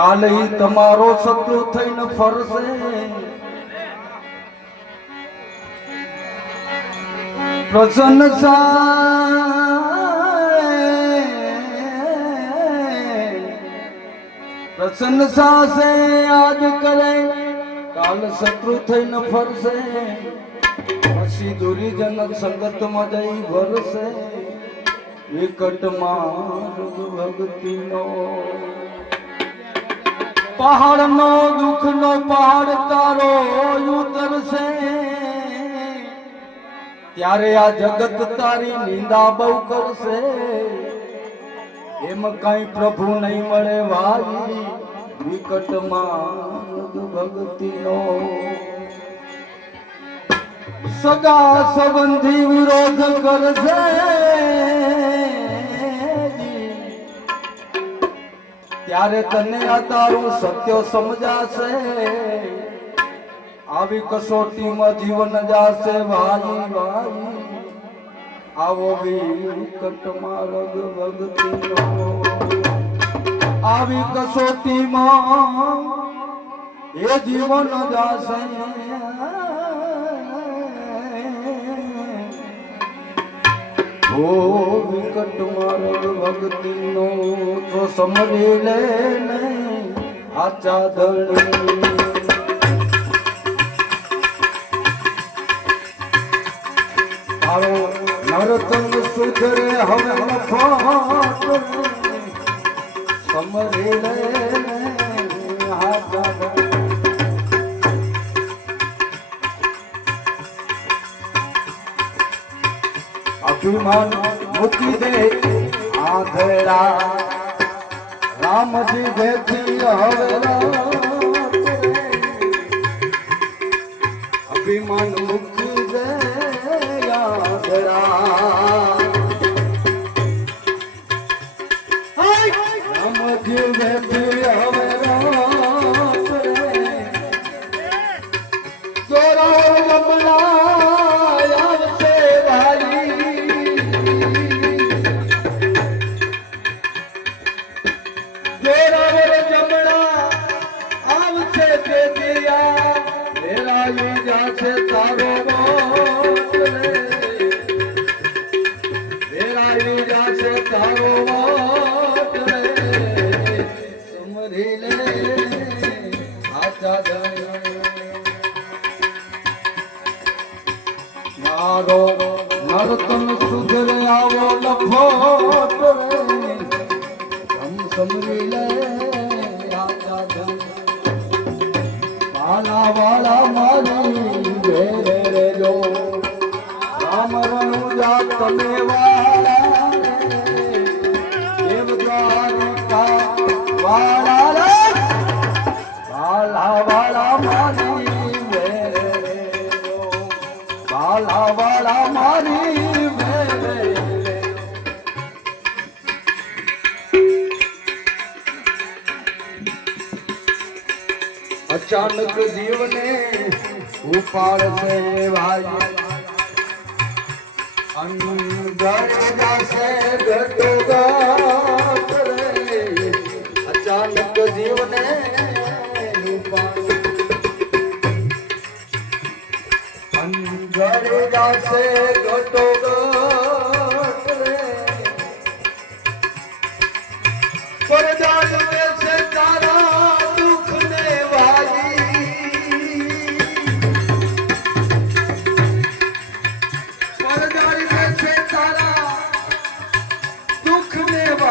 કાલે તમારો શત્રુ થઈને ફરશે. પ્રસન્ન પ્રસન્ન સાસે આજ કરે, કાલ શત્રુ થઈને ફરશે. પછી દુરીજન સંગતમાં જઈ ભરશે વિકટ માર્ગ ભક્તિનો પહાડનો દુઃખનો પહાડ તારો ઉતરશે. ત્યારે આ જગત તારી નિંદા બહુ કરશે. એમ કઈ પ્રભુ નહીં મળે વાલી વિકટ માર્ગ ભક્તિનો. સગા સંબંધી વિરોધ કરશે. ત્યારે તને આ તારું સત્ય સમજાશે. આવી કસોટીમાં જીવન જાશે વાલી વાલી આવો વિકટ માર્ગ ભક્તિનો આવી કસોટીમાં એ જીવન જાશે. હો વિકટ માર્ગ ભક્તિનો, તો સમરી લે ને આચા ધણી. તારો નરતન સુધરે હવે મફત સમરી લે હાથ અભિમાન મૂકી દે આધેડા. રામજી ભેથી હવે અભિમાન મૂકી દે યાદરા રામજી ભેથી ફેરાવી જાશે તારો મોત તારો મોત સમરી લે આચા વાલા મારી ઘેરે રે જો. રામ રણુજા તમે વાલા રે, દેવ વાલા રે. વાલા વાલા મારી ઘેરે રે જો. વાલા વાલા મારી ઘેરે અચાનક જીવને ઉપાડ સેવાય અંદર જશે ઘટોગાટ રે. અચાનક જીવને ઉપાડ. અંદર જશે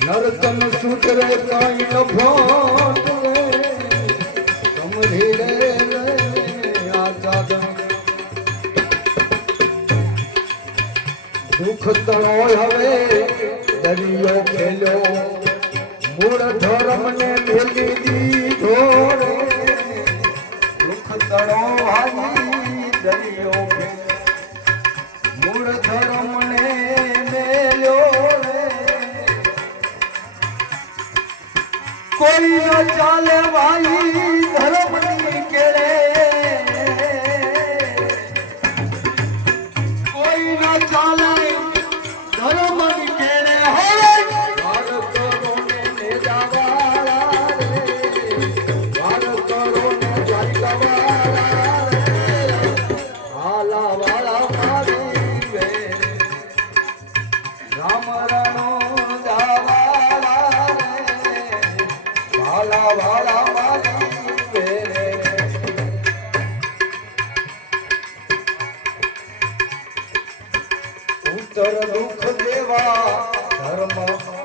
નરતમ સૂત્રે કઈ નફો સમજી રે દુઃખ તળો હવે દરિયો ખેલ્યો મૂળ ધર્મ ને મેલી દીધો દુઃખ તળો હારી દરિયો મૂળ ધર્મ કોઈ ન ચાલે ભાઈ ઉત્તર દુઃખ દેવા ધર્મ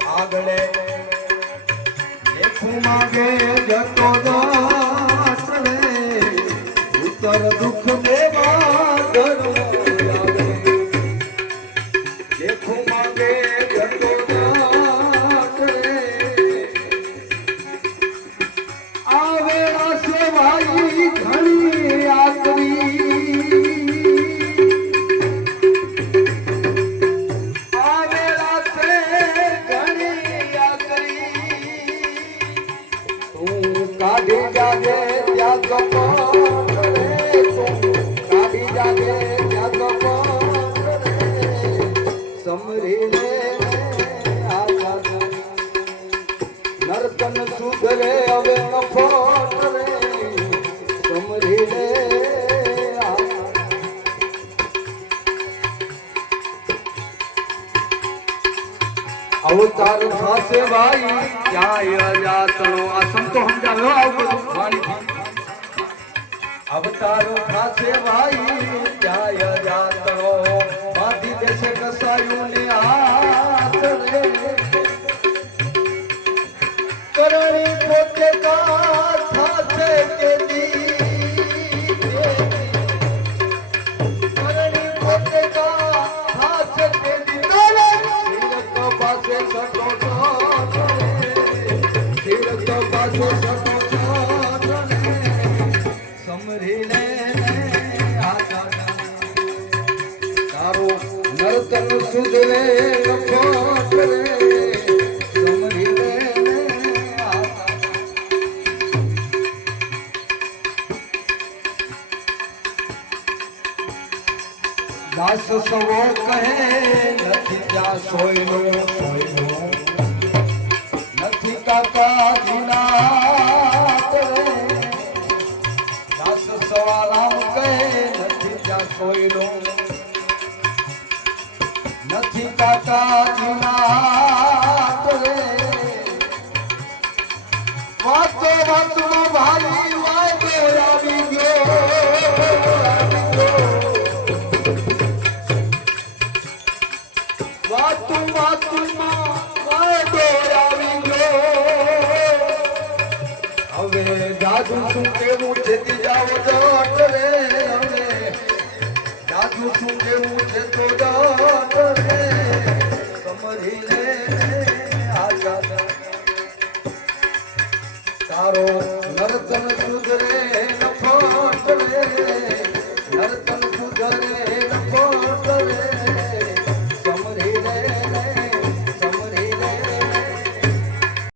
આગળે. લેખું માગે જતો ઉત્તર દુઃખ દેવા સુધરે હવે નફોટ રે. સમરી લે અવતાર થશે ભાઈ ક્યાંય અજાતનો. આ દેશે કસાયું સુધરે લખોટ રે સમરી લે દાસ સવો કહે, નથી ત્યાં સોયનું સોયનું નથી કાકા રે દાસ સવારામ કહે, નથી ત્યાં સોયનું નથી કાકા દિનાત રે વાતો વાતમાં ભાઈ વાતો આવી ગયો વાતુ વાતુમાં વાયદો આવી ગયો. હવે જાદુ શું કેવું છે જાઓ જટ. સુધરે